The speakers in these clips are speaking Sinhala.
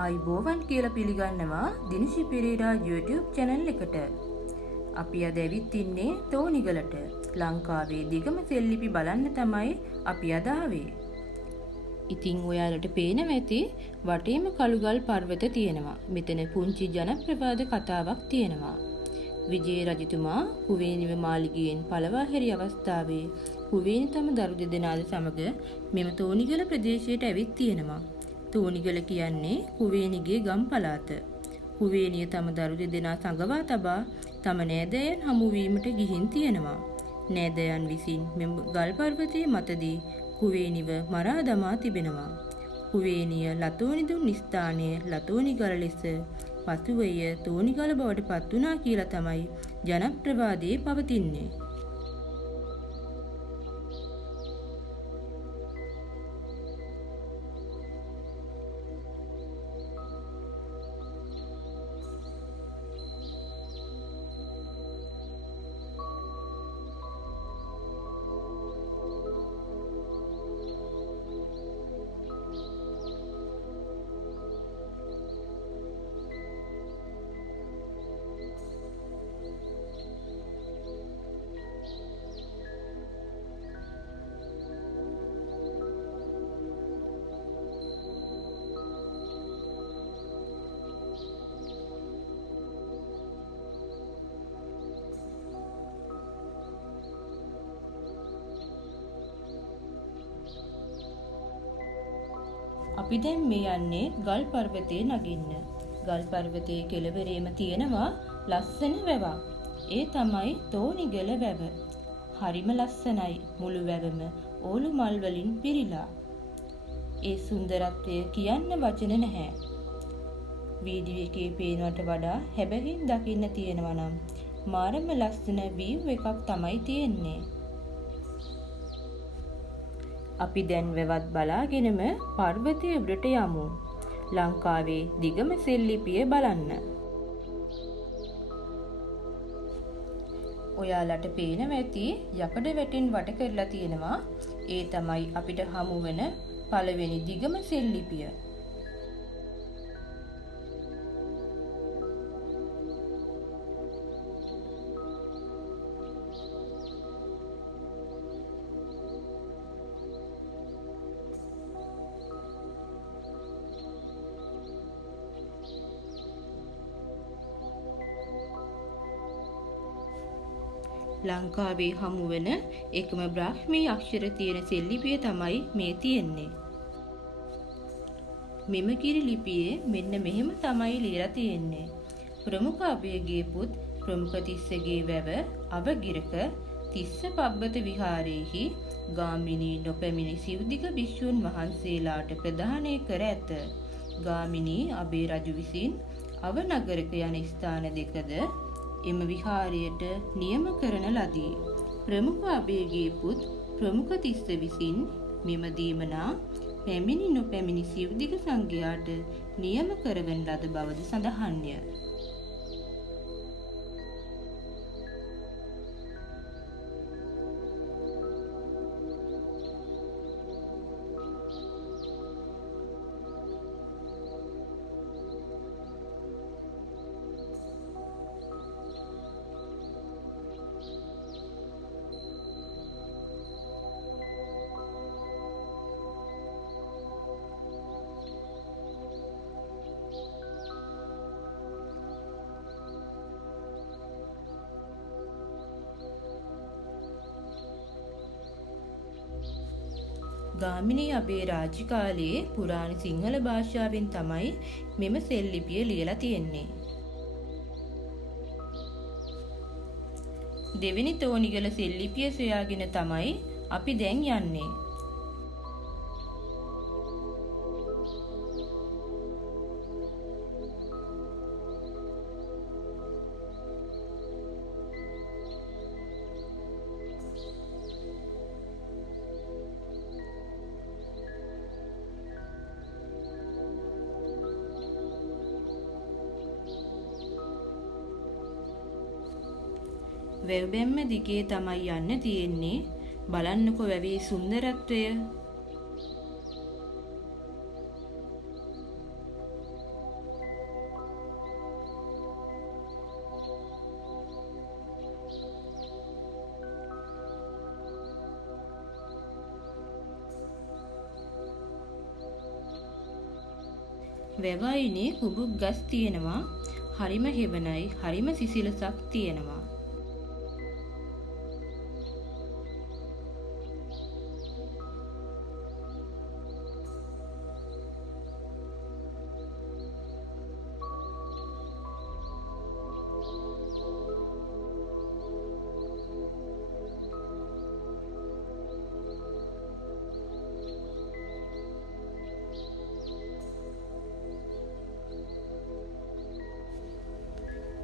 ආයිබෝවන් කියලා පිළිගන්නවා දිනිසි පෙරේරා YouTube channel එකට. අපි අද ඇවිත් ඉන්නේ තෝනිගලට. ලංකාවේ දිගම සෙල්ලිපි බලන්න තමයි අපි අද ආවේ. ඉතින් ඔයාලට පේනවා ඇති වටේම කළුගල් පර්වත තියෙනවා. මෙතන පුංචි ජනප්‍රවාද කතාවක් තියෙනවා. විජේ රජතුමා කුවේණිව මාලිගයෙන් පළවා හැරි අවස්ථාවේ කුවේණි තම දරු දෙදෙනාද සමග මෙම තෝනිගල ප්‍රදේශයට ඇවිත් තියෙනවා. තෝනිගල කියන්නේ කුවේණිගේ ගම් පළාත. කුවේණිය තම දරු දෙදෙනා සංගවා තබා තම නෑදෑයන් හමුවීමට ගිහින් තියෙනවා. නෑදෑයන් විසින් මෙම ගල් පර්වතයේ මතදී කුවේණිව මරා දමා තිබෙනවා. කුවේණිය ලතෝනි දුන් ස්ථානය ලතෝනිගල ලෙස පසුවය තෝනිගල බවට පත් වුණා කියලා තමයි ජනප්‍රවාදයේ පවතින්නේ. අපි දැන් මේ යන්නේ ගල් පර්වතයේ නගින්න. ගල් පර්වතයේ කෙළවරේම තියෙනවා ලස්සන වැවක්. ඒ තමයි තෝනිගල වැව. හරිම ලස්සනයි මුළු වැවම ඕලු මල් වලින් පිරීලා. ඒ සුන්දරත්වය කියන්න වචන නැහැ. වීඩියෝ එකේ පේනවට වඩා හැබැයින් දකින්න තියෙනවා නම් මාරම ලස්සන වීව් එකක් තමයි තියෙන්නේ. අපි දැන් වැවත් බලාගෙනම පර්වතයේ උඩට යමු. ලංකාවේ දිගම සෙල්ලිපිය බලන්න. ඔයාලට පේනවා ඇති යකඩ වැටෙන් වට කරලා තියෙනවා. ඒ තමයි අපිට හමු වෙන පළවෙනි දිගම සෙල්ලිපිය. ලංකාවේ හමු වෙන එකම බ්‍රාහ්මී අක්ෂර තියෙන සෙල්ලිපිය තමයි මේ තියෙන්නේ. මෙම කිරි ලිපියේ මෙන්න මෙහෙම තමයි ලියලා තියෙන්නේ. ප්‍රමුඛ අභයගේ පුත් ප්‍රමුඛ තිස්සගේ වැව අවගිරක තිස්ස පබ්බත විහාරයේහි ගාමිණී නොපැමිණි සිව්දිග භික්ෂුන් වහන්සේලාට ප්‍රදානය කර ඇත. ගාමිණී අබේ රජු විසින් අවනගරක යන ස්ථාන දෙකද එම විහාරයට නියම කරන ලදී. ප්‍රමුඛ අබේගේ පුත් ප්‍රමුඛ තිස්ස විසින් මෙම දීමනා පැමිණි නොපැමිණි සිව්දිග සංඝයාට නියම කරවන ලද බවද සඳහන්ය. ගාමිණී අබේ රාජ්‍ය කාලයේ පුරාණ සිංහල භාෂාවෙන් තමයි මෙම සෙල්ලිපිය ලියලා තියෙන්නේ. දෙවෙනි තෝනිගල සෙල්ලිපිය සොයාගෙන තමයි අපි දැන් යන්නේ. වැව්බැම්ම දිගේ තමයි යන්න තියෙන්නේ. බලන්නකො වැවේ සුන්දරත්වය. වැවයිනේ කුඹුක් ගස් තියෙනවා. හරිම හෙවණයි, හරිම සිසිලසක් තියෙනවා.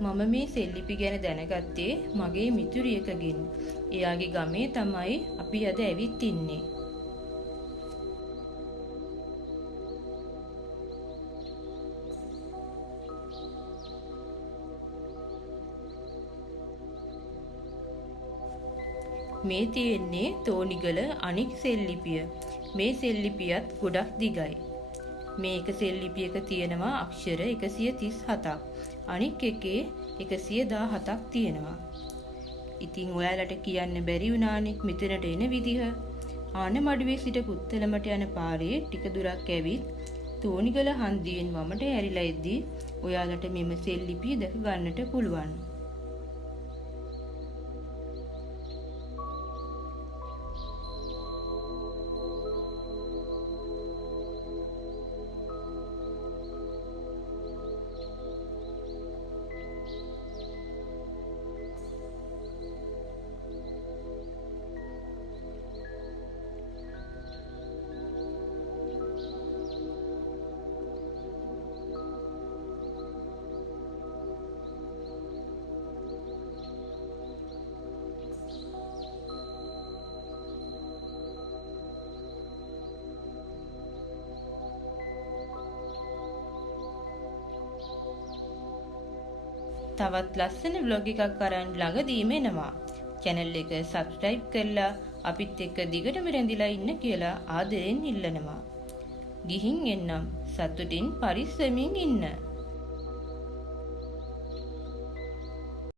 මම මේ සෙල්ලිපි ගැන දැනගත්තේ මගේ මිතුරියකගෙන්. එයාගේ ගමේ තමයි අපි අද ඇවිත් ඉන්නේ. මේ තියෙන්නේ තෝනිගල අනික් සෙල්ලිපිය. මේ සෙල්ලිපියත් ගොඩක් දිගයි. මේ එක සෙල්ලිපියක තියෙනවා අක්ෂර 137ක්. අනික් එකේ 117ක් තියෙනවා. ඉතින් ඔයාලට කියන්න බැරි වුණානේ මෙතනට එන විදිහ. ආනමඩුවේ සිට පුත්තලමට යන පාරේ ටික දුරක් ඇවිත් තෝනිගල හන්දියෙන් වමට ඇරිලා එද්දී ඔයාලට මෙම සෙල්ලිපිය දැක ගන්නට පුළුවන්. තවත් ලස්සන vlog එකක් අරන් ළඟදීම එනවා. channel එක subscribe කරලා අපිත් එක්ක දිගටම රැඳිලා ඉන්න කියලා ආදරෙන් ඉල්ලනවා. ගිහින් එන්නම්. සතුටින් පරිස්සමින් ඉන්න.